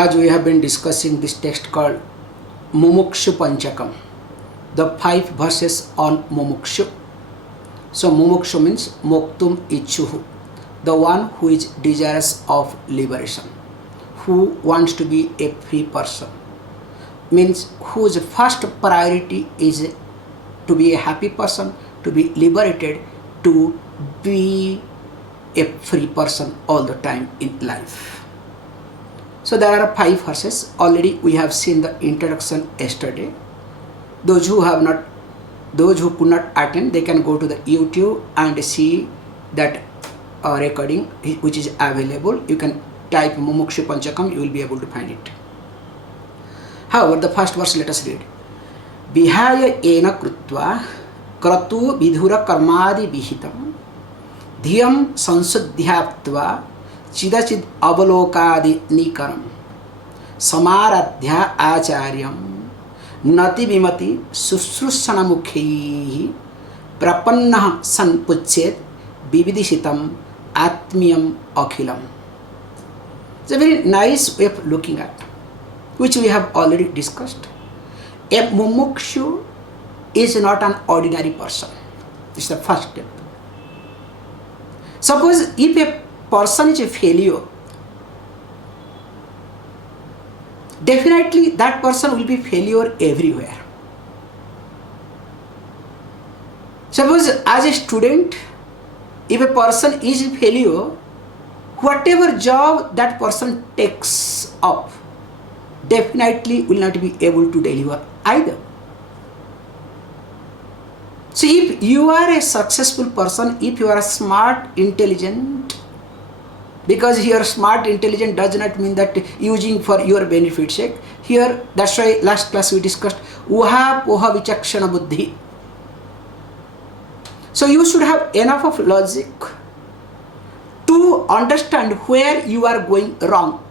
As we have been discussing this text called Muktiḳṣu Pañcakam, the 5 verses on Mukukshu. So Mukukshu means Muktiḳṣu, the one who is desirous of liberation, who wants to be a free person, means whose first priority is to be a happy person, to be liberated, to be a free person all the time in life. So there are 5 verses. Already we have seen the introduction yesterday. Those who could not attend, they can go to the YouTube and see that recording which is available. You can type Muktiḳṣu Pañcakam, you will be able to find it. However, the first verse, let us read. Vihaya ena krutva kratu vidhura karmadi vihitam dhiyam sansudhyaptva chidachid avalokadi nikaram samaradhya acharyam nati vimati susrussana mukhi prapannah sanpuchet vividishitam atmiyam akhilam. It's a very nice way of looking at, which we have already discussed. A mumukshu is not an ordinary person. It's the first step. Suppose if a person is a failure, definitely that person will be failure everywhere. Suppose as a student, if a person is a failure, whatever job that person takes up, definitely will not be able to deliver either. So if you are a successful person, if you are smart, intelligent, because here smart, intelligent does not mean that using for your benefit sake. Here, that's why last class we discussed uha poha vichakshana buddhi. So you should have enough of logic to understand where you are going wrong,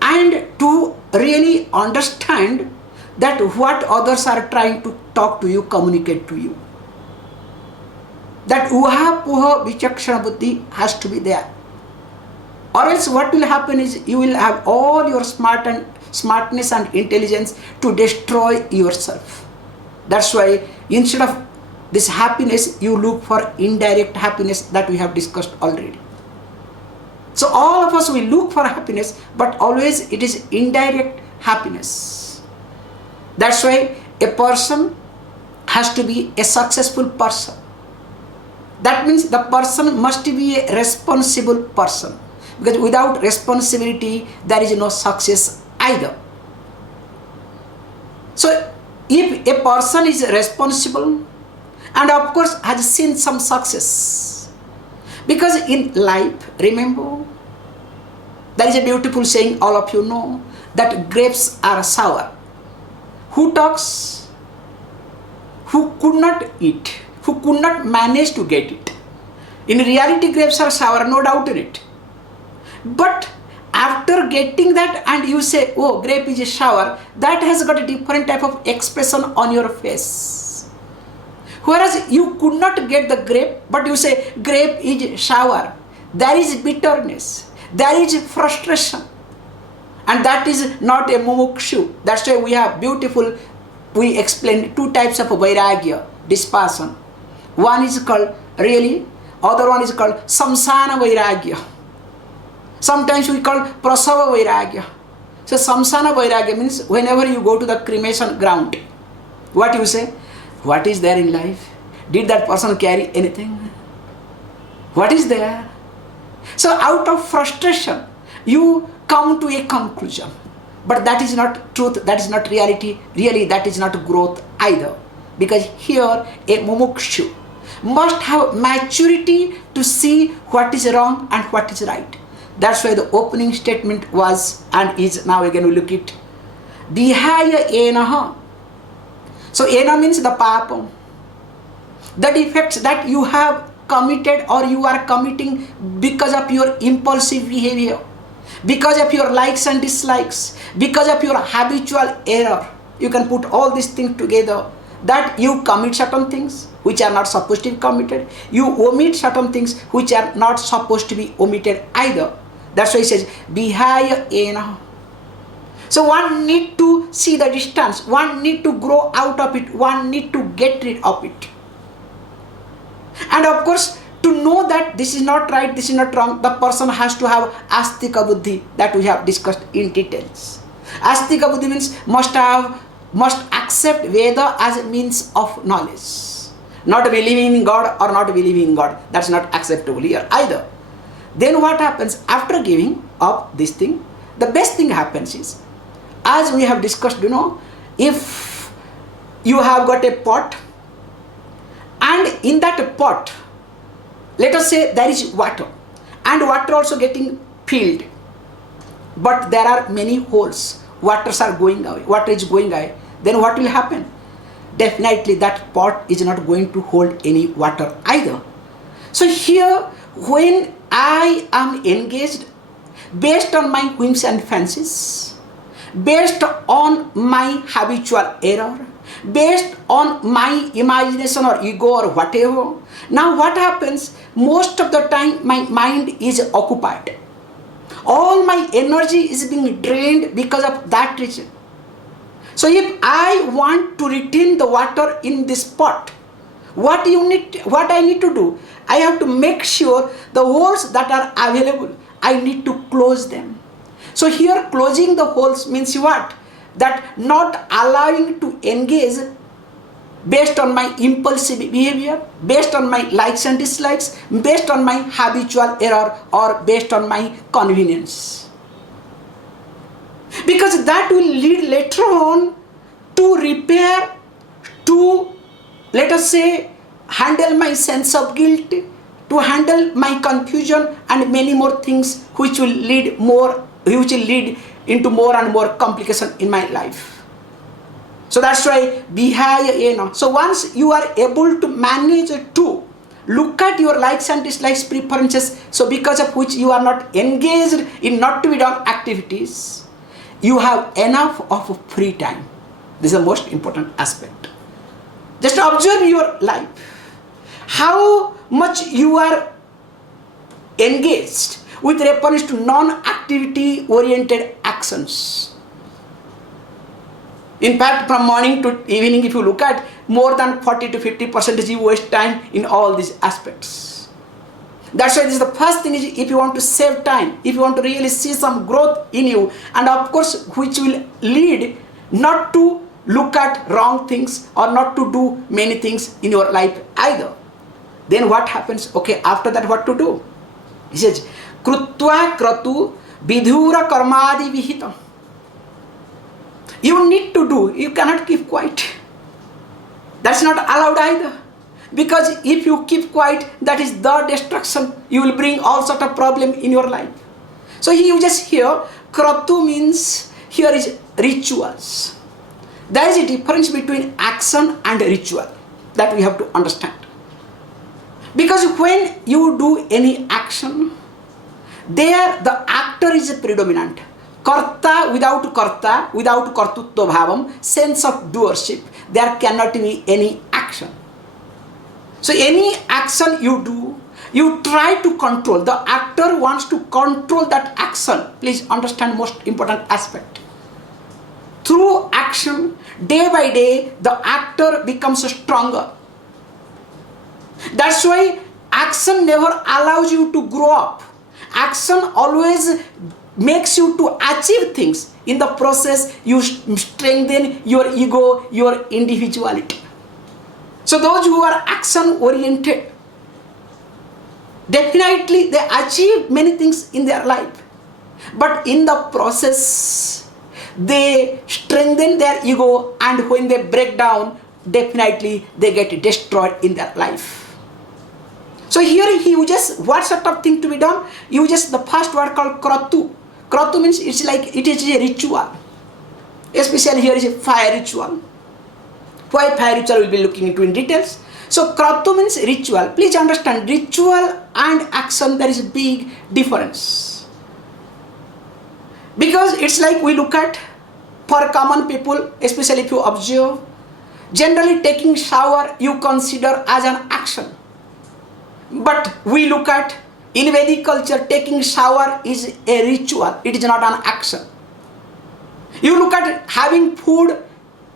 and to really understand that what others are trying to talk to you, communicate to you. That uha puha vichakshana buddhi has to be there. Or else what will happen is you will have all your smartness and intelligence to destroy yourself. That's why instead of this happiness, you look for indirect happiness that we have discussed already. So all of us will look for happiness, but always it is indirect happiness. That's why a person has to be a successful person. That means the person must be a responsible person, because without responsibility there is no success either. So if a person is responsible and of course has seen some success, because in life, remember, there is a beautiful saying, all of you know, that grapes are sour. Who talks? Who could not eat, who could not manage to get it. In reality, grapes are sour, no doubt in it. But after getting that and you say, oh, grape is sour, that has got a different type of expression on your face. Whereas you could not get the grape, but you say grape is sour. There is bitterness, there is frustration. And that is not a mumukshu. That's why we have beautiful, we explained 2 types of vairagya, dispassion. One is called really, other one is called samsana vairagya. Sometimes we call prasava vairagya. So samsana vairagya means whenever you go to the cremation ground, what you say? What is there in life? Did that person carry anything? What is there? So out of frustration, you come to a conclusion. But that is not truth, that is not reality. Really, that is not growth either. Because here, a mumukshu must have maturity to see what is wrong and what is right. That's why the opening statement was and is, now again we look at Vihaya enaha. So ena means the papam, the defects that you have committed or you are committing because of your impulsive behavior, because of your likes and dislikes, because of your habitual error. You can put all these things together, that you commit certain things which are not supposed to be committed, you omit certain things which are not supposed to be omitted either. That's why he says, Vihaya ena. So one need to see the distance, one need to grow out of it, one need to get rid of it. And of course, to know that this is not right, this is not wrong, the person has to have astika buddhi, that we have discussed in details. Astika buddhi means must accept Veda as a means of knowledge. Not believing in God or not believing in God. That's not acceptable here either. Then what happens after giving up this thing? The best thing happens is, as we have discussed, if you have got a pot, and in that pot, let us say there is water, and water also getting filled, but there are many holes, water is going away, then what will happen? Definitely that pot is not going to hold any water either. So here, when I am engaged based on my whims and fancies, based on my habitual error, based on my imagination or ego or whatever, now what happens? Most of the time my mind is occupied. All my energy is being drained because of that reason. So if I want to retain the water in this pot, what I need to do? I have to make sure the holes that are available, I need to close them. So here closing the holes means what? That not allowing to engage based on my impulsive behavior, based on my likes and dislikes, based on my habitual error, or based on my convenience. Because that will lead later on to repair, to, let us say, handle my sense of guilt, to handle my confusion and many more things which will lead into more and more complication in my life. So that's why Vihaya ena. So once you are able to manage to look at your likes and dislikes, preferences, so because of which you are not engaged in not to be done activities, you have enough of free time. This is the most important aspect. Just observe your life. How much you are engaged with reference to non-activity oriented actions. In fact, from morning to evening, if you look at, more than 40 to 50% you waste time in all these aspects. That's why this is the first thing is, if you want to save time, if you want to really see some growth in you, and of course which will lead not to look at wrong things or not to do many things in your life either. Then what happens? Okay, after that what to do? He says, Krutva kratu vidhura karmadi vihita. You need to do, you cannot keep quiet. That's not allowed either. Because if you keep quiet, that is the destruction. You will bring all sort of problem in your life. So you just hear, kratu means, here is rituals. There is a difference between action and ritual that we have to understand. Because when you do any action, there the actor is predominant. Karta, without kartutva bhavam, sense of doership, there cannot be any action. So any action you do, you try to control. The actor wants to control that action. Please understand most important aspect. Through action, day by day, the actor becomes stronger. That's why action never allows you to grow up. Action always makes you to achieve things. In the process, you strengthen your ego, your individuality. So those who are action oriented, definitely they achieve many things in their life. But in the process, they strengthen their ego, and when they break down, definitely they get destroyed in their life. So here he uses what sort of thing to be done? He uses the first word called kratu. Kratu means it's like it is a ritual. Especially here is a fire ritual. Why fire ritual will be looking into in details. So kratu means ritual. Please understand, ritual and action, there is a big difference. Because it's like we look at, for common people, especially if you observe, generally taking shower you consider as an action. But we look at In Vedic culture, taking shower is a ritual. It is not an action. You look at having food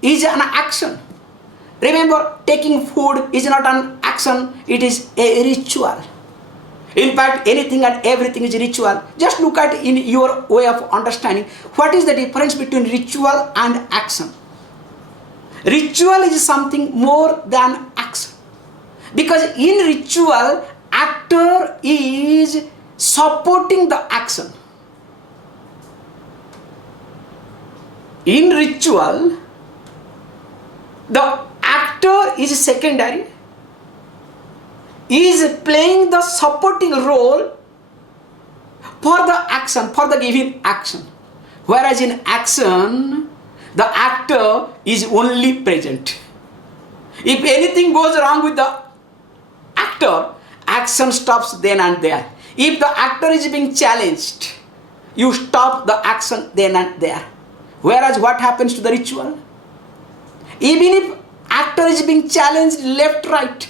is an action. Remember, taking food is not an action. It is a ritual. In fact, anything and everything is ritual. Just look at in your way of understanding what is the difference between ritual and action. Ritual is something more than action. Because in ritual, actor is supporting the action. In ritual, the actor is secondary, is playing the supporting role for the action, for the given action. Whereas in action, the actor is only present. If anything goes wrong with the actor, action stops then and there. If the actor is being challenged, you stop the action then and there. Whereas what happens to the ritual? Even if actor is being challenged left, right,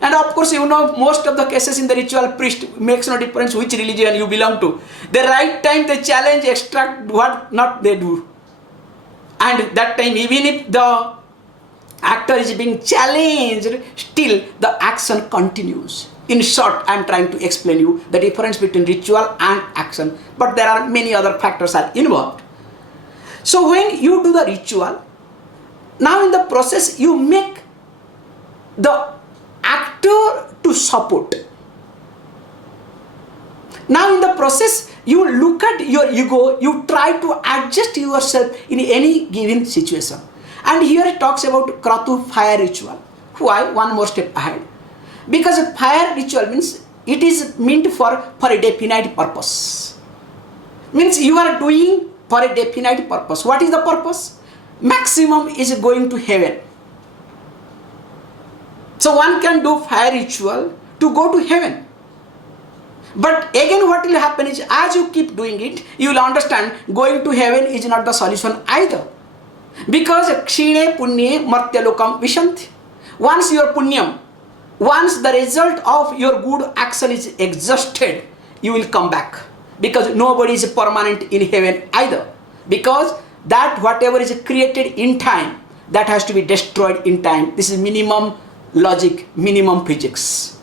and of course you know most of the cases in the ritual, priest makes no difference which religion you belong to. The right time they challenge, extract what not they do. And that time even if the actor is being challenged, still the action continues. In short, I am trying to explain you the difference between ritual and action. But there are many other factors are involved. So when you do the ritual, now in the process you make the actor to support. Now in the process you look at your ego, you try to adjust yourself in any given situation. And here it talks about Kratu fire ritual. Why? One more step ahead. Because fire ritual means it is meant for a definite purpose. Means you are doing for a definite purpose. What is the purpose? Maximum is going to heaven. So one can do fire ritual to go to heaven. But again what will happen is as you keep doing it, you will understand going to heaven is not the solution either. Because kshine punye martyalokam vishanti. Once your punyam, once the result of your good action is exhausted, you will come back. Because nobody is permanent in heaven either. Because that whatever is created in time, that has to be destroyed in time. This is minimum logic, minimum physics.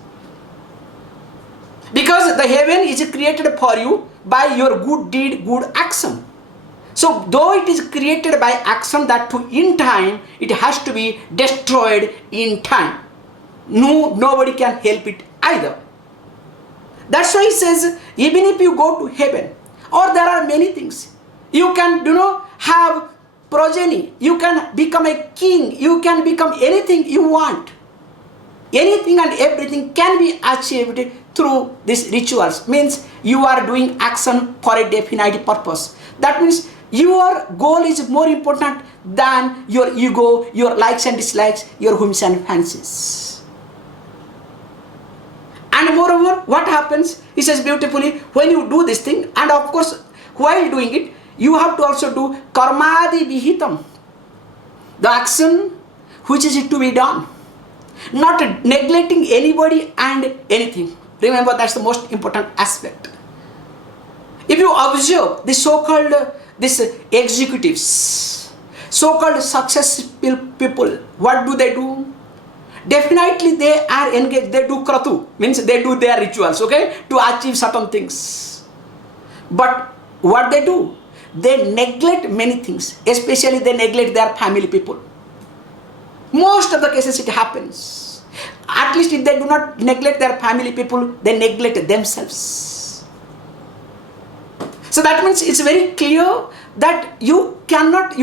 Because the heaven is created for you by your good deed, good action. So though it is created by action, that too in time, it has to be destroyed in time. Nobody can help it either. That's why he says, even if you go to heaven, or there are many things, you can, have progeny, you can become a king, you can become anything you want. Anything and everything can be achieved through these rituals. Means you are doing action for a definite purpose. That means your goal is more important than your ego, your likes and dislikes, your whims and fancies. And moreover, what happens, he says beautifully, when you do this thing, and of course, while doing it, you have to also do karmadi vihitam, the action which is to be done, not neglecting anybody and anything. Remember, that's the most important aspect. If you observe the so-called these executives, so-called successful people, what do? Definitely they are engaged, they do kratu, means they do their rituals, okay, to achieve certain things. But what they do? They neglect many things, especially they neglect their family people. Most of the cases it happens. At least if they do not neglect their family people, they neglect themselves. So that means it's very clear that you cannot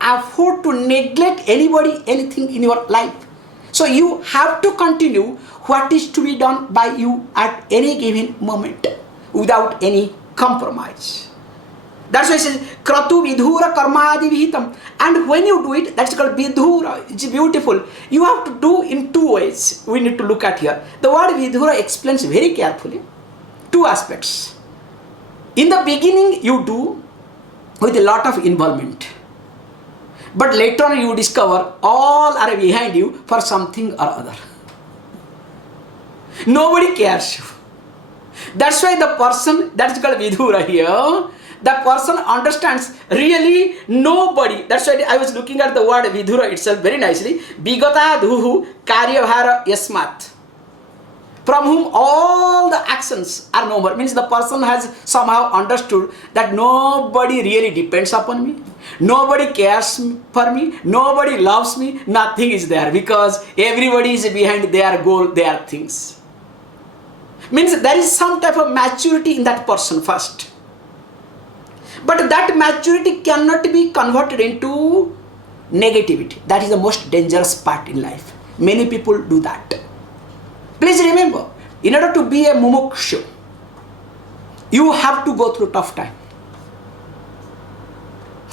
afford to neglect anybody, anything in your life. So you have to continue what is to be done by you at any given moment without any compromise. That's why it says kratu vidhura karmadi vihitam. And when you do it, that's called vidhura. It's beautiful. You have to do in two ways. We need to look at here. The word vidhura explains very carefully two aspects. In the beginning, you do with a lot of involvement. But later on you discover all are behind you for something or other. Nobody cares you. That's why the person, that's called Vidura here, the person understands really nobody. That's why I was looking at the word Vidura itself very nicely. Bigata dhuhu karyavhara yasmat. From whom all the actions are no more. Means the person has somehow understood that nobody really depends upon me. Nobody cares for me. Nobody loves me. Nothing is there because everybody is behind their goal, their things. Means there is some type of maturity in that person first. But that maturity cannot be converted into negativity. That is the most dangerous part in life. Many people do that. Please remember, in order to be a Mukukshu, you have to go through tough time.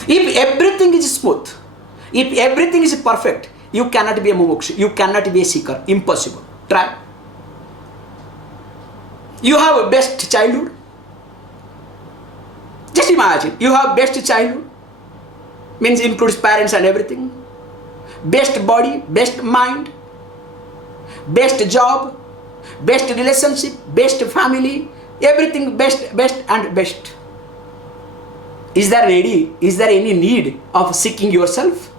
If everything is smooth, if everything is perfect, you cannot be a Mukukshu. You cannot be a seeker. Impossible. Try. You have a best childhood. Just imagine, you have best childhood, means includes parents and everything, best body, best mind, best job, best relationship, best family, everything best and best. Is there any need of seeking yourself?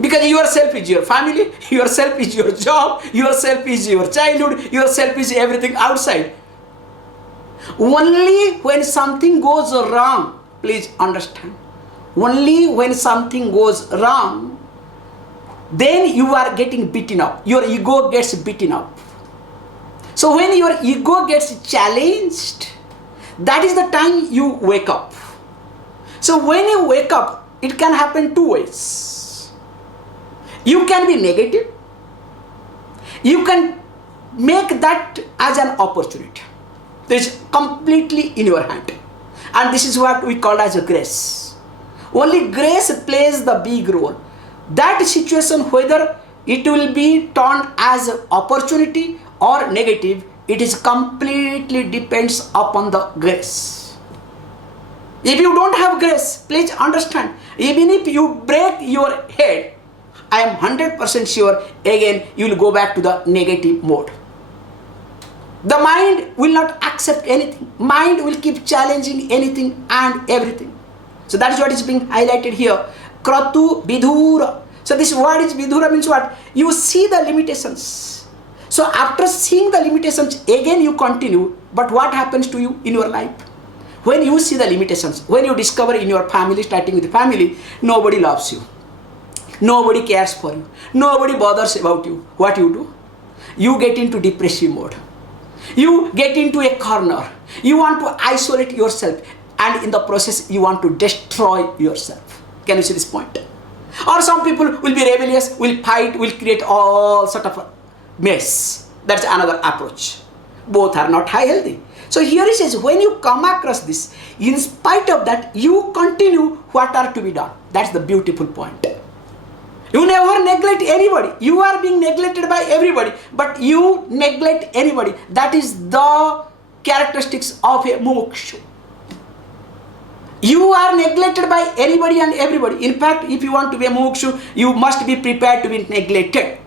Because yourself is your family, yourself is your job, yourself is your childhood, yourself is everything outside. Only when something goes wrong, please understand, only when something goes wrong, then you are getting beaten up. Your ego gets beaten up. So when your ego gets challenged, that is the time you wake up. So when you wake up, it can happen two ways. You can be negative. You can make that as an opportunity. It is completely in your hand. And this is what we call as a grace. Only grace plays the big role. That situation, whether it will be turned as opportunity or negative, it is completely depends upon the grace. If you don't have grace, please understand, even if you break your head, I am 100% sure again you will go back to the negative mode. The mind will not accept anything. Mind will keep challenging anything and everything. So that is what is being highlighted here. Kratu Vidhura. So this word is Vidhura means what? You see the limitations. So after seeing the limitations, again you continue. But what happens to you in your life? When you see the limitations, when you discover in your family, starting with the family, nobody loves you. Nobody cares for you. Nobody bothers about you. What you do? You get into depressive mode. You get into a corner. You want to isolate yourself, and in the process you want to destroy yourself. Can you see this point? Or some people will be rebellious, will fight, will create all sort of a mess. That's another approach. Both are not healthy. So here it says, when you come across this, in spite of that, you continue what are to be done. That's the beautiful point. You never neglect anybody. You are being neglected by everybody, but you neglect anybody. That is the characteristics of a Mukukshu. You are neglected by anybody and everybody. In fact, if you want to be a Mukukshu, you must be prepared to be neglected.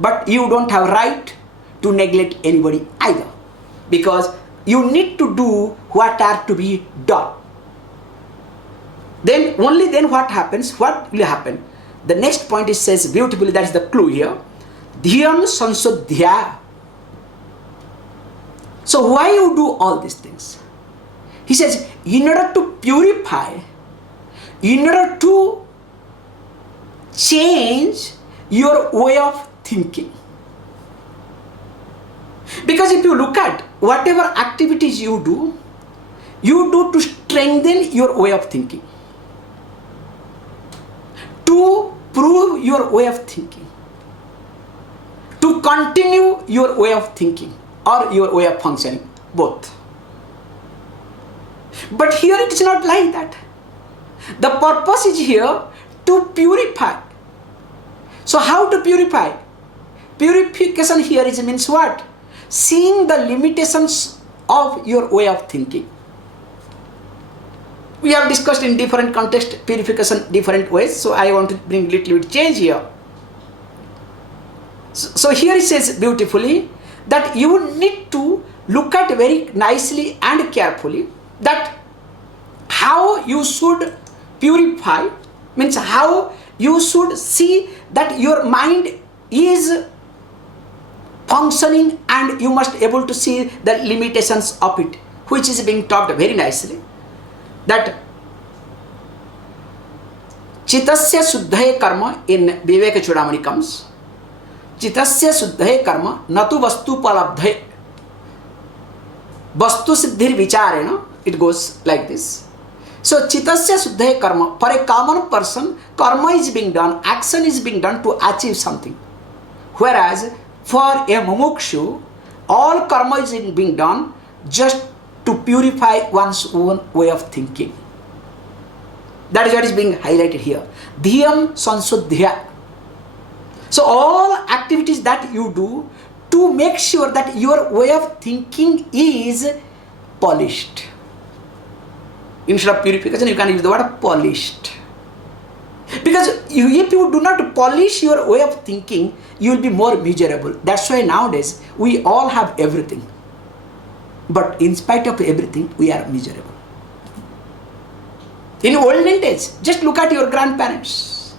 But you don't have right to neglect anybody either, because you need to do what are to be done. Then only then what happens? What will happen? The next point it says beautifully, that is the clue here. Dhyam sansodhya. So why you do all these things? He says, in order to purify, in order to change your way of thinking. Because if you look at whatever activities you do to strengthen your way of thinking, to prove your way of thinking, to continue your way of thinking or your way of functioning, both. But here it is not like that. The purpose is here to purify. So how to purify? Purification here is means what? Seeing the limitations of your way of thinking. We have discussed in different contexts purification different ways, so I want to bring little bit change here. So here it says beautifully that you need to look at very nicely and carefully that how you should purify, means how you should see that your mind is functioning and you must able to see the limitations of it, which is being talked very nicely. That Chitasya Suddhaye Karma in Viveka Chudamani comes. Chitasya Suddhaye Karma Natu Vastu Palabdhaye. Vastu Siddhir Vicharena. It goes like this. So Chitasya Suddhaye Karma. For a common person, karma is being done, action is being done to achieve something. Whereas for a Mukukshu, all karma is being done just to purify one's own way of thinking. That is what is being highlighted here. Dhyam Sansuddhya. So all activities that you do to make sure that your way of thinking is polished. Instead of purification, you can use the word polished. Because if you do not polish your way of thinking, you will be more miserable. That's why nowadays we all have everything. But in spite of everything, we are miserable. In olden days, just look at your grandparents.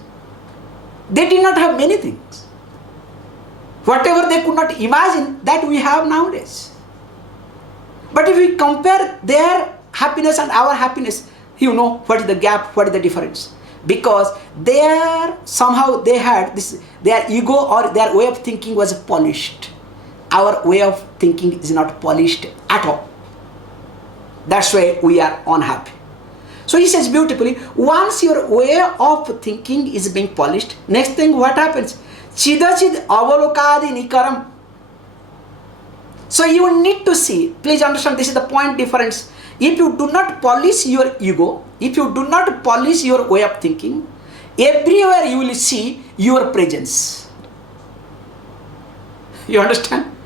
They did not have many things. Whatever they could not imagine, that we have nowadays. But if we compare their happiness and our happiness, you know what is the gap, what is the difference. Because somehow they had this, their ego or their way of thinking was polished. Our way of thinking is not polished at all. That's why we are unhappy. So he says beautifully, once your way of thinking is being polished, next thing what happens? Chidachid avalokadi nikaram. So you need to see, please understand, this is the point difference. If you do not polish your ego, if you do not polish your way of thinking, everywhere you will see your presence. You understand?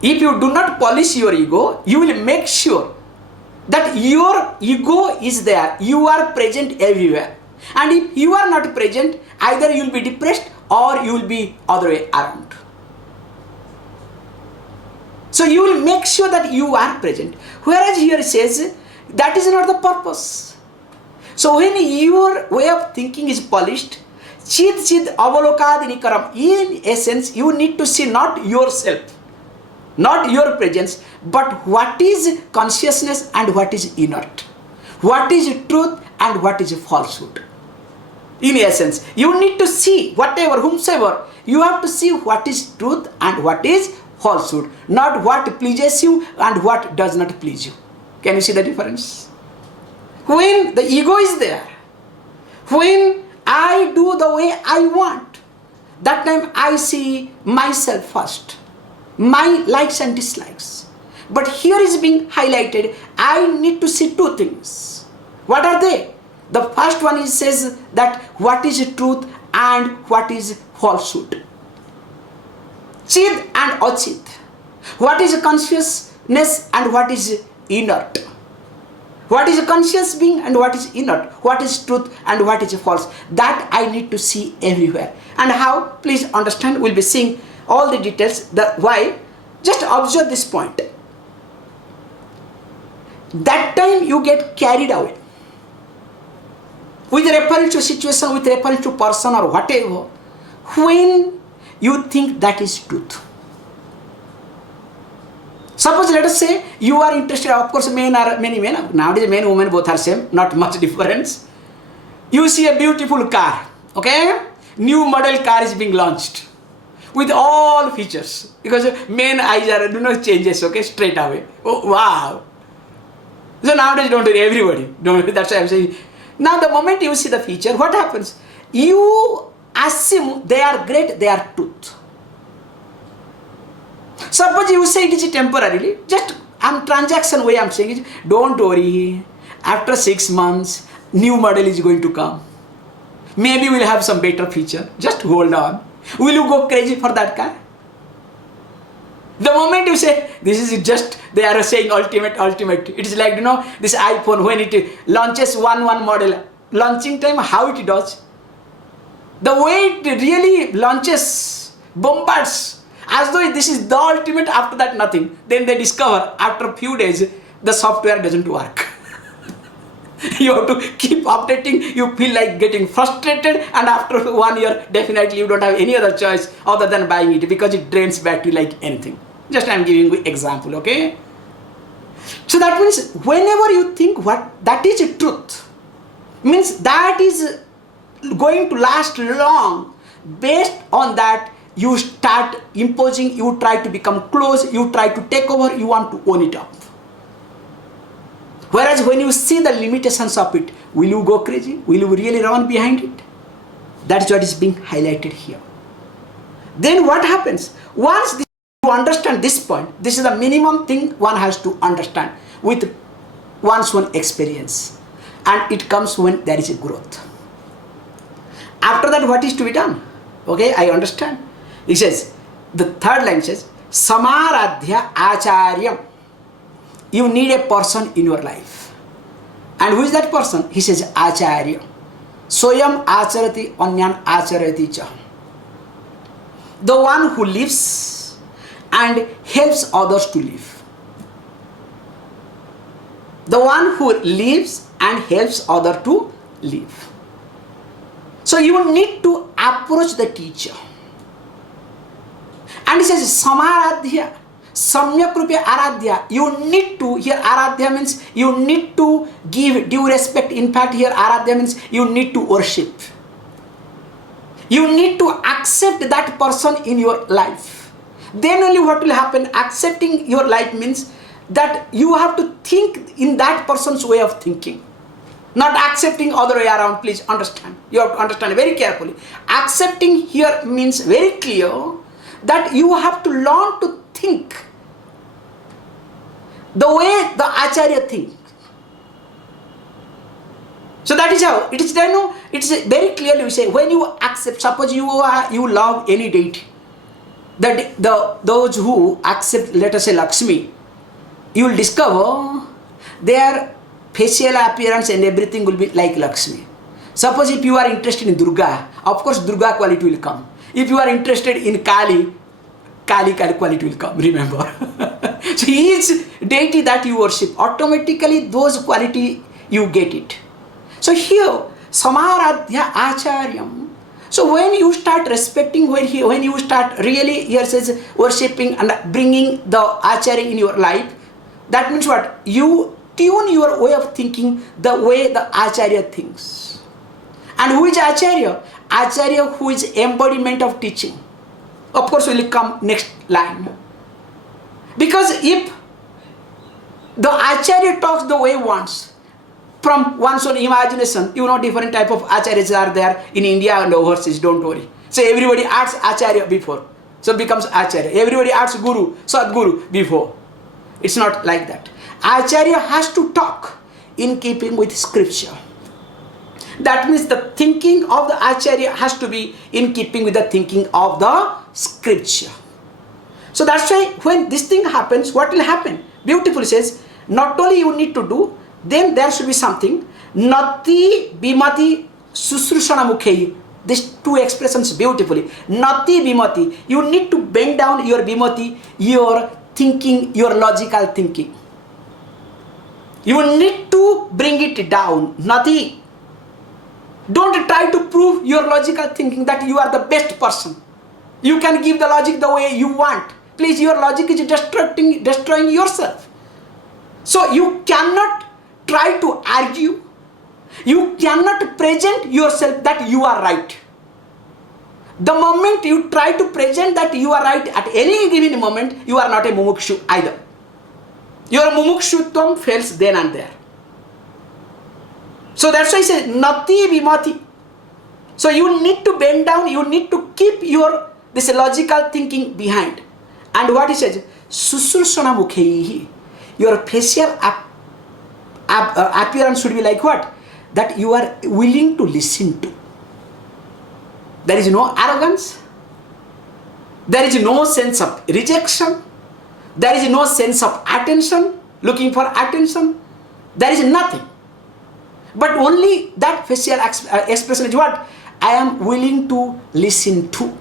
If you do not polish your ego, you will make sure that your ego is there. You are present everywhere. And if you are not present, either you will be depressed or you will be other way around. So you will make sure that you are present. Whereas here it says, that is not the purpose. So when your way of thinking is polished, chid avalokadinikaram, in essence, you need to see not yourself, not your presence, but what is consciousness and what is inert. What is truth and what is falsehood. In essence, you need to see whatever, whomsoever, you have to see what is truth and what is falsehood, not what pleases you and what does not please you. Can you see the difference? When the ego is there, when I do the way I want, that time I see myself first, my likes and dislikes. But here is being highlighted, I need to see two things. What are they? The first one is says that what is truth and what is falsehood. Chid and achid. What is consciousness and what is inert. What is a conscious being and what is inert. What is truth and what is false. That I need to see everywhere. And how? Please understand, we'll be seeing all the details. The why? Just observe this point. That time you get carried away. With reference to situation, with reference to person or whatever, when you think that is truth. Suppose let us say you are interested, of course many men, nowadays men and women both are same, not much difference. You see a beautiful car, okay? New model car is being launched with all features, because men eyes are do not changes, okay, straight away. Oh wow. So nowadays don't worry, everybody. Don't, that's why I'm saying. Now the moment you see the feature, what happens? You assume they are great, they are truth. Suppose you say it is temporarily, just transaction way I'm saying it, don't worry, after 6 months, new model is going to come. Maybe we'll have some better feature, just hold on. Will you go crazy for that car? The moment you say, this is just, they are saying ultimate, it is like, this iPhone, when it launches one model, launching time, how it does. The way it really launches, bombards, As though this is the ultimate, after that nothing. Then they discover after a few days the software doesn't work. You have to keep updating, you feel like getting frustrated, and after 1 year definitely you don't have any other choice other than buying it, because it drains battery like anything. Just I am giving you example, okay? So that means whenever you think what that is a truth, means that is going to last long, based on that you start imposing, you try to become close, you try to take over, you want to own it up. Whereas when you see the limitations of it, will you go crazy? Will you really run behind it? That's what is being highlighted here. Then what happens? Once you understand this point, this is the minimum thing one has to understand with one's own experience. And it comes when there is a growth. After that, what is to be done? Okay, I understand. He says, the third line says, Samaradhya Acharyam. You need a person in your life. And who is that person? He says, Acharya. Soyam acharati anyan acharati cha. The one who lives and helps others to live. The one who lives and helps others to live. So you need to approach the teacher. And he says, Samaradhya. Samyak Rupya Aradhya. You need to, here Aradhya means you need to give due respect. In fact, here Aradhya means you need to worship. You need to accept that person in your life. Then only what will happen? Accepting your life means that you have to think in that person's way of thinking. Not accepting other way around, please understand. You have to understand very carefully. Accepting here means very clear that you have to learn to think the way the Acharya thinks. So that is how it is done. No, it's very clearly we say, when you accept, suppose you love any deity, that those who accept, let us say Lakshmi, you will discover their facial appearance and everything will be like Lakshmi. Suppose if you are interested in Durga, of course Durga quality will come. If you are interested in Kali, Kali quality will come, remember. So each deity that you worship, automatically those quality you get it. So here, Samaradhya Acharyam. So when you start respecting, when you start really, here says, worshipping and bringing the Acharya in your life, that means what? You tune your way of thinking the way the Acharya thinks. And who is Acharya? Acharya who is embodiment of teaching. Of course, will come next line. Because if the Acharya talks the way he wants, from one's own imagination, you know, different type of Acharyas are there in India and overseas, don't worry. So everybody adds Acharya before, so becomes Acharya. Everybody adds Guru, Sadguru before. It's not like that. Acharya has to talk in keeping with scripture. That means the thinking of the Acharya has to be in keeping with the thinking of the scripture. So that's why when this thing happens, what will happen? Beautifully says, not only you need to do, then there should be something. Nati bimati susrushana mukheyi. These two expressions beautifully. Nati bimati. You need to bend down your bimati, your thinking, your logical thinking. You need to bring it down. Nati. Don't try to prove your logical thinking that you are the best person. You can give the logic the way you want. Please, your logic is destroying yourself. So you cannot try to argue. You cannot present yourself that you are right. The moment you try to present that you are right at any given moment, you are not a Mukukshu either. Your Mukukshutvam fails then and there. So that's why I say, Nati Vimati. So you need to bend down, you need to keep this logical thinking behind. And what he says, Susursana Mukhehi. Your facial appearance should be like what? That you are willing to listen to. There is no arrogance. There is no sense of rejection. There is no sense of attention, looking for attention. There is nothing. But only that facial expression is what? I am willing to listen to.